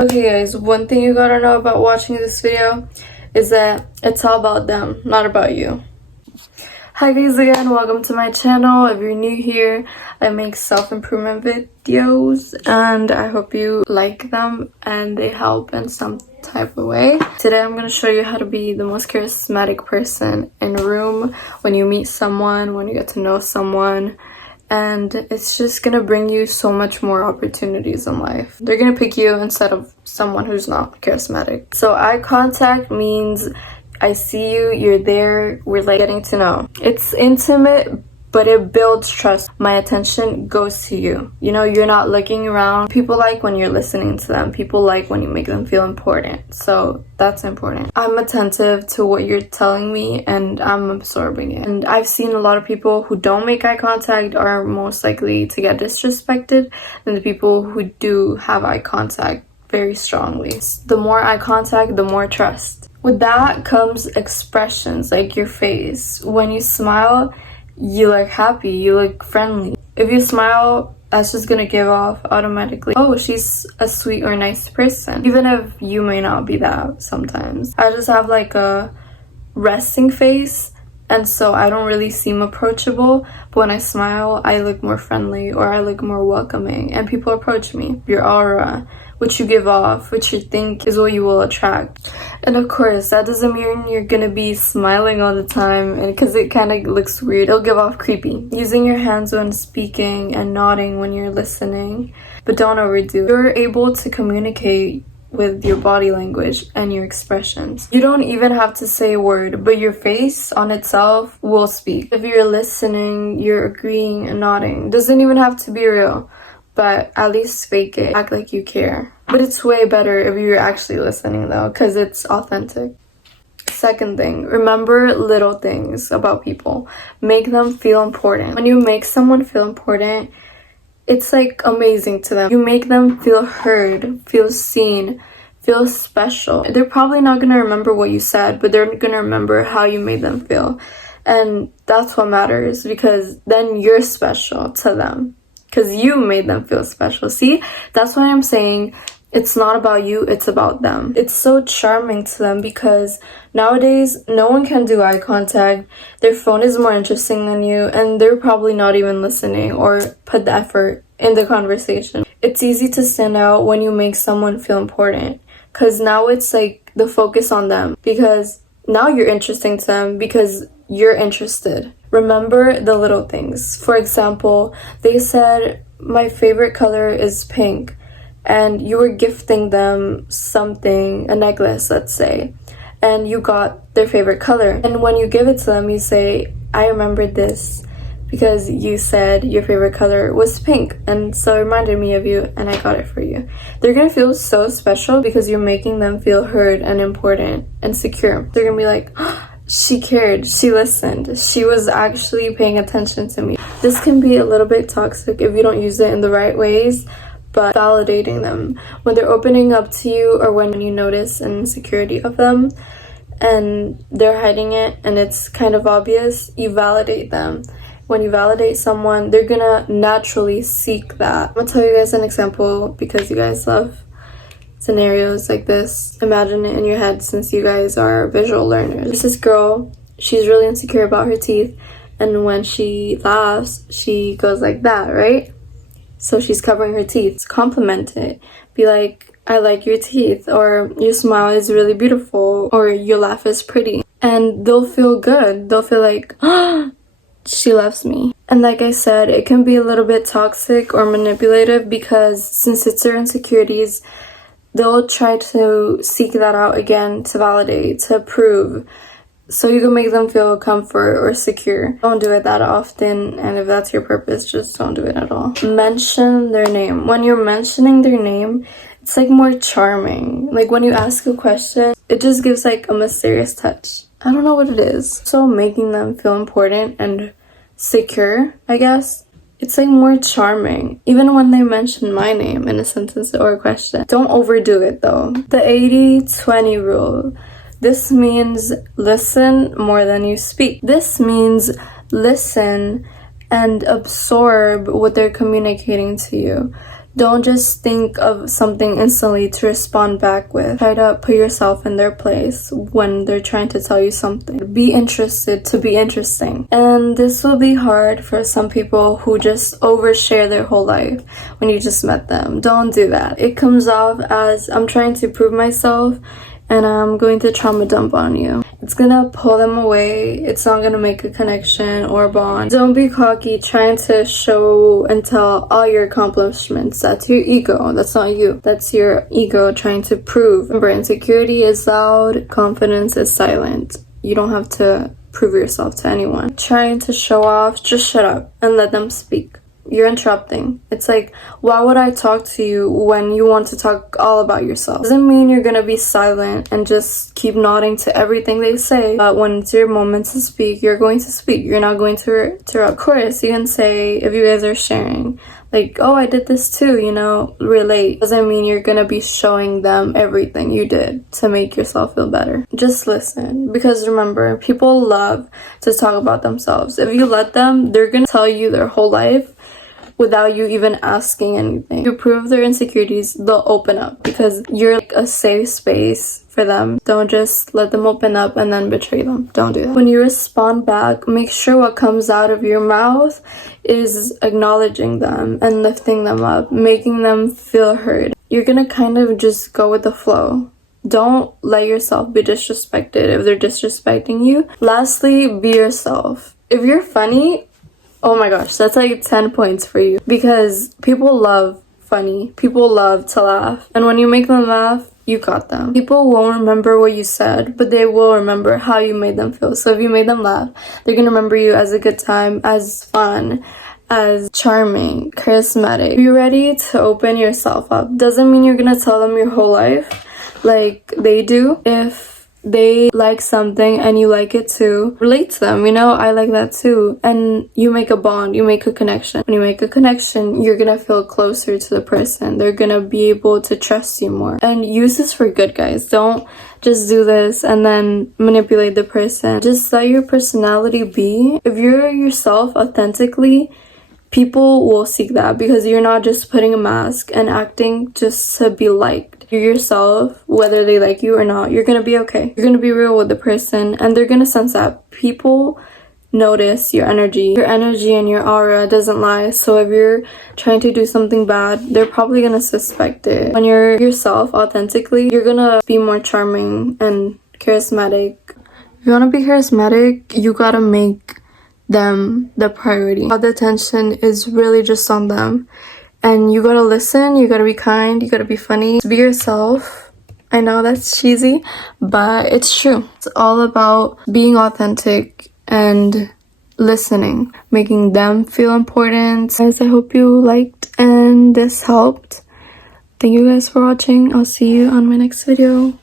Okay guys, one thing you gotta know about watching this video is that it's all about them, not about you. Hi guys again, welcome to my channel. If you're new here, I make self-improvement videos and I hope you like them and they help in some type of way. Today I'm going to show you how to be the most charismatic person in a room when you meet someone, when you get to know someone. And it's just gonna bring you so much more opportunities in life. They're gonna pick you instead of someone who's not charismatic. So eye contact means I see you, you're there, we're like getting to know. It's intimate, but it builds trust. My attention goes to you. You know, you're not looking around. People like when you're listening to them. People like when you make them feel important. So that's important. I'm attentive to what you're telling me and I'm absorbing it. And I've seen a lot of people who don't make eye contact are most likely to get disrespected than the people who do have eye contact very strongly. The more eye contact, the more trust. With that comes expressions like your face. When you smile, you look happy, you look friendly. If you smile, that's just gonna give off automatically, oh, she's a sweet or nice person, even if you may not be that sometimes. I just have like a resting face, and so I don't really seem approachable, but when I smile, I look more friendly or I look more welcoming and people approach me. Your aura, what you give off, what you think is what you will attract. And of course, that doesn't mean you're gonna be smiling all the time, and because it kind of looks weird. It'll give off creepy. Using your hands when speaking and nodding when you're listening, but don't overdo it. You're able to communicate with your body language and your expressions. You don't even have to say a word, but your face on itself will speak. If you're listening, you're agreeing and nodding. Doesn't even have to be real, but at least fake it. Act like you care. But it's way better if you're actually listening though, because it's authentic. Second thing, remember little things about people. Make them feel important. When you make someone feel important, it's like amazing to them. You make them feel heard, feel seen, feel special. They're probably not going to remember what you said, but they're going to remember how you made them feel. And that's what matters, because then you're special to them. Because you made them feel special. See, that's why I'm saying it's not about you, it's about them. It's so charming to them because nowadays no one can do eye contact. Their phone is more interesting than you, and they're probably not even listening or put the effort in the conversation. It's easy to stand out when you make someone feel important, because now it's like the focus on them, because now you're interesting to them because you're interested. Remember the little things. For example, they said, my favorite color is pink, and you were gifting them something, a necklace, let's say, and you got their favorite color. And when you give it to them, you say, I remembered this because you said your favorite color was pink, and so it reminded me of you and I got it for you. They're gonna feel so special because you're making them feel heard and important and secure. They're gonna be like, oh, she cared, she listened, she was actually paying attention to me. This can be a little bit toxic if you don't use it in the right ways, but validating them. When they're opening up to you, or when you notice an insecurity of them and they're hiding it and it's kind of obvious, you validate them. When you validate someone, they're gonna naturally seek that. I'm gonna tell you guys an example because you guys love scenarios like this. Imagine it in your head since you guys are visual learners. There's this girl, she's really insecure about her teeth, and when she laughs, she goes like that, right? So she's covering her teeth. Compliment it. Be like, I like your teeth, or your smile is really beautiful, or your laugh is pretty. And they'll feel good. They'll feel like, oh, she loves me. And like I said, it can be a little bit toxic or manipulative because since it's their insecurities, they'll try to seek that out again to validate, to prove, so you can make them feel comfort or secure. Don't do it that often, and if that's your purpose, just don't do it at all. Mention their name. When you're mentioning their name, it's like more charming. Like when you ask a question, it just gives like a mysterious touch. I don't know what it is. So making them feel important and secure, I guess. It's like more charming, even when they mention my name in a sentence or a question. Don't overdo it though. The 80-20 rule. This means listen more than you speak. This means listen and absorb what they're communicating to you. Don't just think of something instantly to respond back with. Try to put yourself in their place when they're trying to tell you something. Be interested to be interesting. And this will be hard for some people who just overshare their whole life when you just met them. Don't do that. It comes off as I'm trying to prove myself and I'm going to trauma dump on you. It's gonna pull them away. It's not gonna make a connection or a bond. Don't be cocky trying to show and tell all your accomplishments. That's your ego. That's not you. That's your ego trying to prove. Remember, insecurity is loud, confidence is silent. You don't have to prove yourself to anyone. Trying to show off, just shut up and let them speak. You're interrupting. It's like, why would I talk to you when you want to talk all about yourself? Doesn't mean you're gonna be silent and just keep nodding to everything they say. But when it's your moment to speak, you're going to speak. You're not going to interrupt. Of course, you can say, if you guys are sharing, like, oh, I did this too, you know, relate. Doesn't mean you're gonna be showing them everything you did to make yourself feel better. Just listen, because remember, people love to talk about themselves. If you let them, they're gonna tell you their whole life without you even asking anything. To prove their insecurities, they'll open up because you're like a safe space for them. Don't just let them open up and then betray them. Don't do that. When you respond back, make sure what comes out of your mouth is acknowledging them and lifting them up, making them feel heard. You're gonna kind of just go with the flow. Don't let yourself be disrespected if they're disrespecting you. Lastly, be yourself. If you're funny, oh my gosh, that's like 10 points for you, because people love funny. People love to laugh. And when you make them laugh, you got them. People won't remember what you said, but they will remember how you made them feel. So if you made them laugh, they're gonna remember you as a good time, as fun, as charming, charismatic. Be ready to open yourself up. Doesn't mean you're gonna tell them your whole life like they do. If they like something and you like it too, relate to them, you know, I like that too, and you make a bond, you make a connection. When you make a connection, you're gonna feel closer to the person. They're gonna be able to trust you more. And use this for good, guys. Don't just do this and then manipulate the person. Just let your personality be. If you're yourself authentically, people will seek that, because you're not just putting a mask and acting just to be liked. You're yourself, whether they like you or not. You're gonna be okay. You're gonna be real with the person, and they're gonna sense that. People notice your energy. Your energy and your aura doesn't lie. So if you're trying to do something bad, they're probably gonna suspect it. When you're yourself authentically, you're gonna be more charming and charismatic. If you wanna be charismatic, you gotta make them the priority. All the attention is really just on them. And you gotta listen, you gotta be kind, you gotta be funny. Be yourself. I know that's cheesy, but it's true. It's all about being authentic and listening, making them feel important. Guys, I hope you liked and this helped. Thank you guys for watching. I'll see you on my next video.